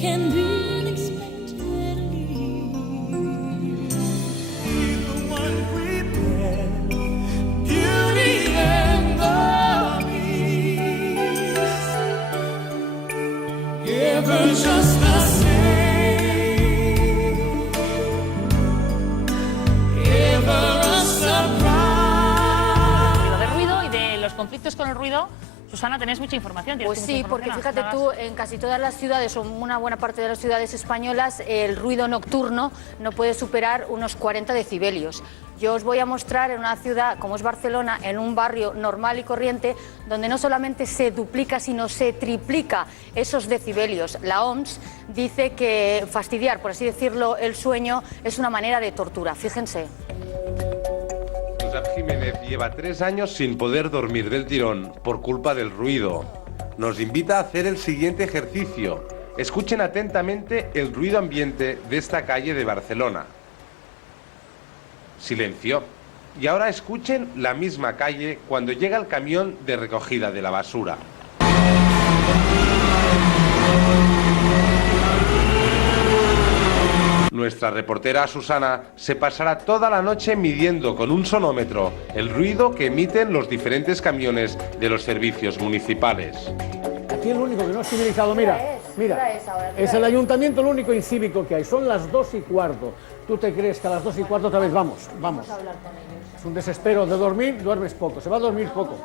can be unexpectedly. Be the one prepared, beauty and the beast, ever just the same, ever a surprise. Del ruido y de los conflictos con el ruido, Susana, tenés mucha información. Pues sí, porque fíjate tú, en casi todas las ciudades, o una buena parte de las ciudades españolas, el ruido nocturno no puede superar unos 40 decibelios. Yo os voy a mostrar en una ciudad como es Barcelona, en un barrio normal y corriente, donde no solamente se duplica, sino se triplica esos decibelios. La OMS dice que fastidiar, por así decirlo, el sueño es una manera de tortura. Fíjense. Josep Jiménez lleva 3 años sin poder dormir del tirón por culpa del ruido. Nos invita a hacer el siguiente ejercicio. Escuchen atentamente el ruido ambiente de esta calle de Barcelona. Silencio. Y ahora escuchen la misma calle cuando llega el camión de recogida de la basura. Nuestra reportera Susana se pasará toda la noche midiendo con un sonómetro el ruido que emiten los diferentes camiones de los servicios municipales. Aquí el único que no es civilizado, mira, es el ayuntamiento, el único incívico que hay. Son las 2:15. ¿Tú te crees que a las 2:15 otra vez vamos? Es un desespero de dormir, duermes poco, se va a dormir poco.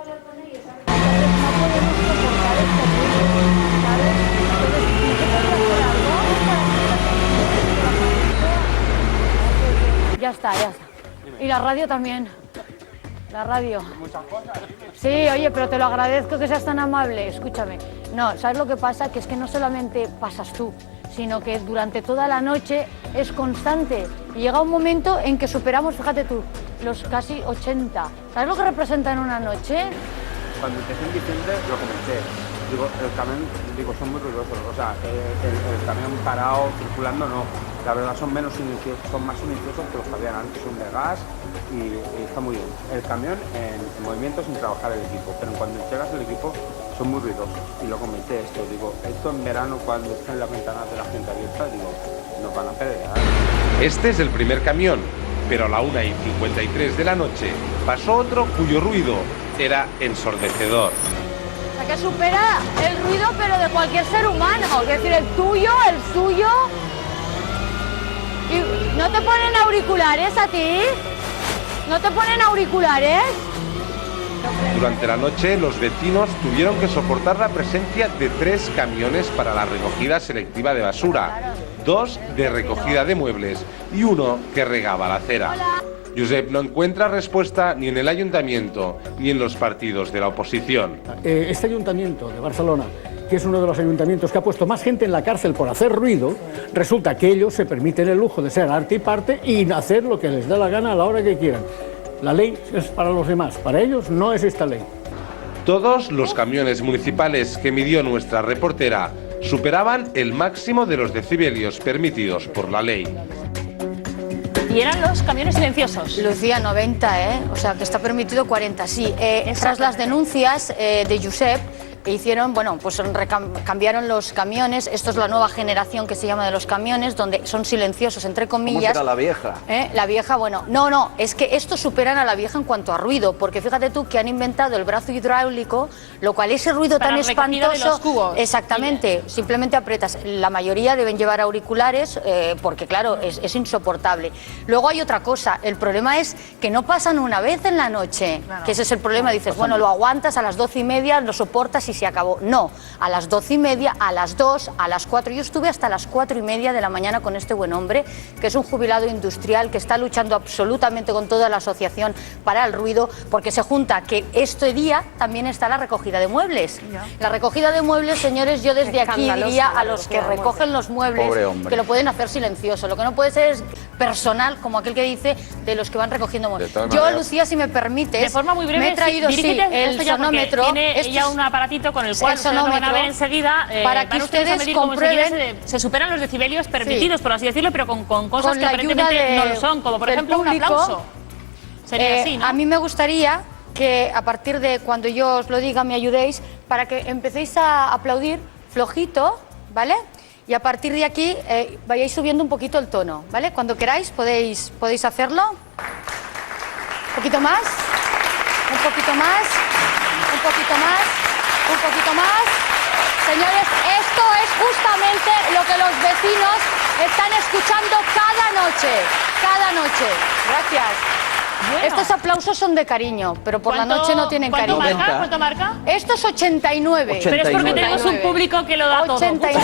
Ya está. Y la radio también. La radio. Sí, oye, pero te lo agradezco que seas tan amable. Escúchame. No, ¿sabes lo que pasa? Que es que no solamente pasas tú, sino que durante toda la noche es constante. Y llega un momento en que superamos, fíjate tú, los casi 80. ¿Sabes lo que representa en una noche? Cuando empecé en diciembre lo comenté. Digo, el camión, son muy ruidosos. O sea, el camión parado, circulando, no. La verdad son más silenciosos que los que habían antes, son de gas y está muy bien. El camión en movimiento sin trabajar el equipo, pero cuando llegas al equipo son muy ruidosos. Y lo comenté esto en verano cuando están las ventanas de la gente abiertas, nos van a pelear. Este es el primer camión, pero a la 1:53 de la noche pasó otro cuyo ruido era ensordecedor. O sea, que supera el ruido, pero de cualquier ser humano. Es decir, el tuyo, el suyo. ¿Y no te ponen auriculares a ti? ¿No te ponen auriculares? Durante la noche, los vecinos tuvieron que soportar la presencia de 3 camiones para la recogida selectiva de basura, 2 de recogida de muebles y 1 que regaba la acera. Josep no encuentra respuesta ni en el ayuntamiento ni en los partidos de la oposición. Este ayuntamiento de Barcelona, que es uno de los ayuntamientos que ha puesto más gente en la cárcel por hacer ruido, resulta que ellos se permiten el lujo de ser arte y parte y hacer lo que les da la gana a la hora que quieran. La ley es para los demás, para ellos no es esta ley. Todos los camiones municipales que midió nuestra reportera superaban el máximo de los decibelios permitidos por la ley. Y eran los camiones silenciosos. Lucía, 90, ¿eh? O sea, que está permitido 40, sí. Tras las denuncias de Josep, hicieron, pues cambiaron los camiones. Esto es la nueva generación que se llama de los camiones, donde son silenciosos, entre comillas. ¿Cómo será la vieja? La vieja, no, es que estos superan a la vieja en cuanto a ruido, porque fíjate tú que han inventado el brazo hidráulico, lo cual ese ruido para tan espantoso... De los cubos. Exactamente, simplemente aprietas. La mayoría deben llevar auriculares, porque claro, es insoportable. Luego hay otra cosa, el problema es que no pasan una vez en la noche, claro, que ese es el problema. Dices, lo aguantas a las 12:30, lo soportas y se acabó. No, a las 12:30, a las 2, a las 4. Yo estuve hasta las 4:30 de la mañana con este buen hombre, que es un jubilado industrial que está luchando absolutamente con toda la asociación para el ruido, porque se junta que este día también está la recogida de muebles. La recogida de muebles, señores, yo desde aquí diría a los que recogen los muebles que lo pueden hacer silencioso. Lo que no puede ser es personal, como aquel que dice, de los que van recogiendo muebles. Yo, Lucía, si me permites, de forma muy breve, me he traído el sonómetro. Tiene ya un aparatito con el cual ustedes lo van a ver enseguida, para que ustedes comprueben. Se superan los decibelios permitidos, por así decirlo, pero con cosas que aparentemente no lo son, como por ejemplo un aplauso. Sería así, ¿no? A mí me gustaría que a partir de cuando yo os lo diga me ayudéis para que empecéis a aplaudir flojito, ¿vale? y a partir de aquí vayáis subiendo un poquito el tono, ¿vale? Cuando queráis podéis hacerlo. Un poquito más, un poquito más, un poquito más, un poquito más. Señores, esto es justamente lo que los vecinos están escuchando cada noche, cada noche. Gracias. Bueno. Estos aplausos son de cariño, pero por la noche no tienen cariño. ¿Cuánto marca? Esto es 89. Pero es porque tenemos un público que lo da todo. 89.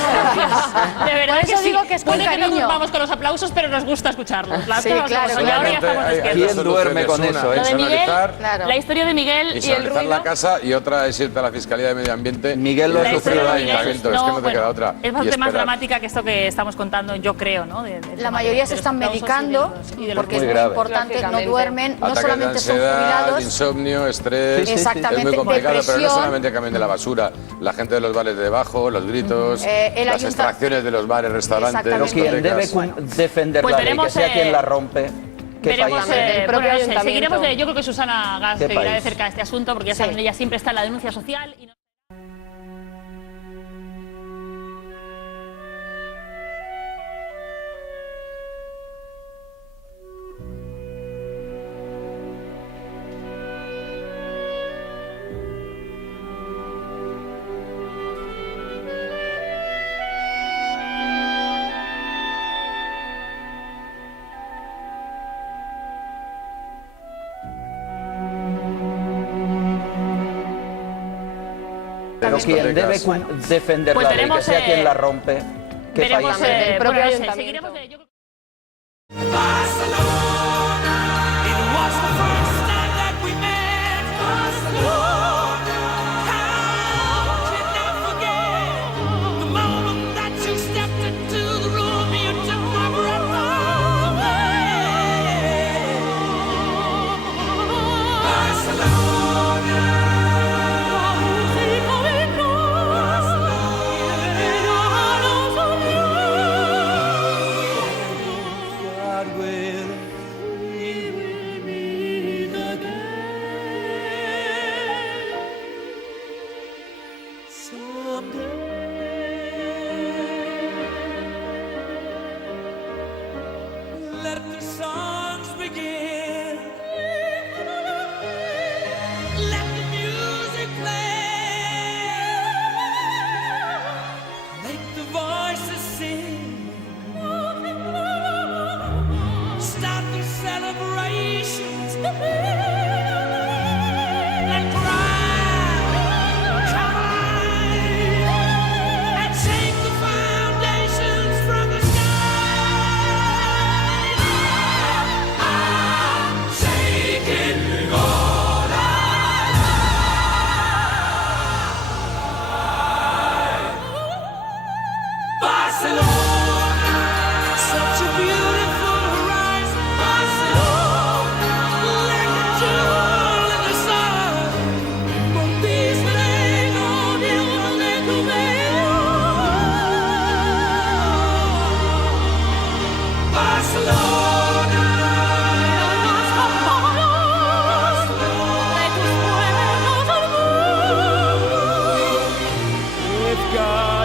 De verdad Por eso que digo sí. que es con Puede que cariño. nos vamos con los aplausos, pero nos gusta escucharlos. Las Sí, cosas claro, como son. Y ahora ya estamos despiertos. ¿Quién duerme con eso? Lo de Miguel, Claro. la historia de Miguel y el Visualizar ruido. la casa y otra es irte a la Fiscalía de Medio Ambiente. Miguel lo ha La historia sufrido de ahí. Miguel, Ayuntamiento, es que no te bueno, queda otra. es Y bastante más esperar. dramática que esto que estamos contando, yo creo, ¿no? La mayoría se están medicando porque es muy grave. importante, no duermen, no Ataques de solamente son ansiedad, jubilados. insomnio, estrés. Exactamente, Es muy complicado, pero no depresión. solamente cambien de la basura. La gente de los bares de debajo, los gritos, el las extracciones de los bares, restaurantes, Pero quien debe discotecas. defender Pues la ley, que veremos, sea quien la rompe, ¿qué Veremos, país es? bueno, no sé, seguiremos yo creo que Susana Gas ¿Qué seguirá de país? cerca este asunto, porque ya Sí. saben, ella siempre está en la denuncia social. Y no... Pero quien debe defender Pues la ley, que veremos, sea quien la rompe, ¿qué veremos, país es? bueno, no sé, seguiremos yo creo Barcelona, it was the first time that we met. Barcelona, how can I forget the moment that you stepped into the room? You took my breath away. Barcelona, God will be with me again someday. Let the songs begin. Let the music play. Make the voices sing. Start the celebrations and cry, and shake the foundations from the sky. I'm shaking all Barcelona, such a beautiful horizon. Barcelona, like a jewel in the sun. Monticello, viole come Barcelona, los amores de tus buenos amores. If God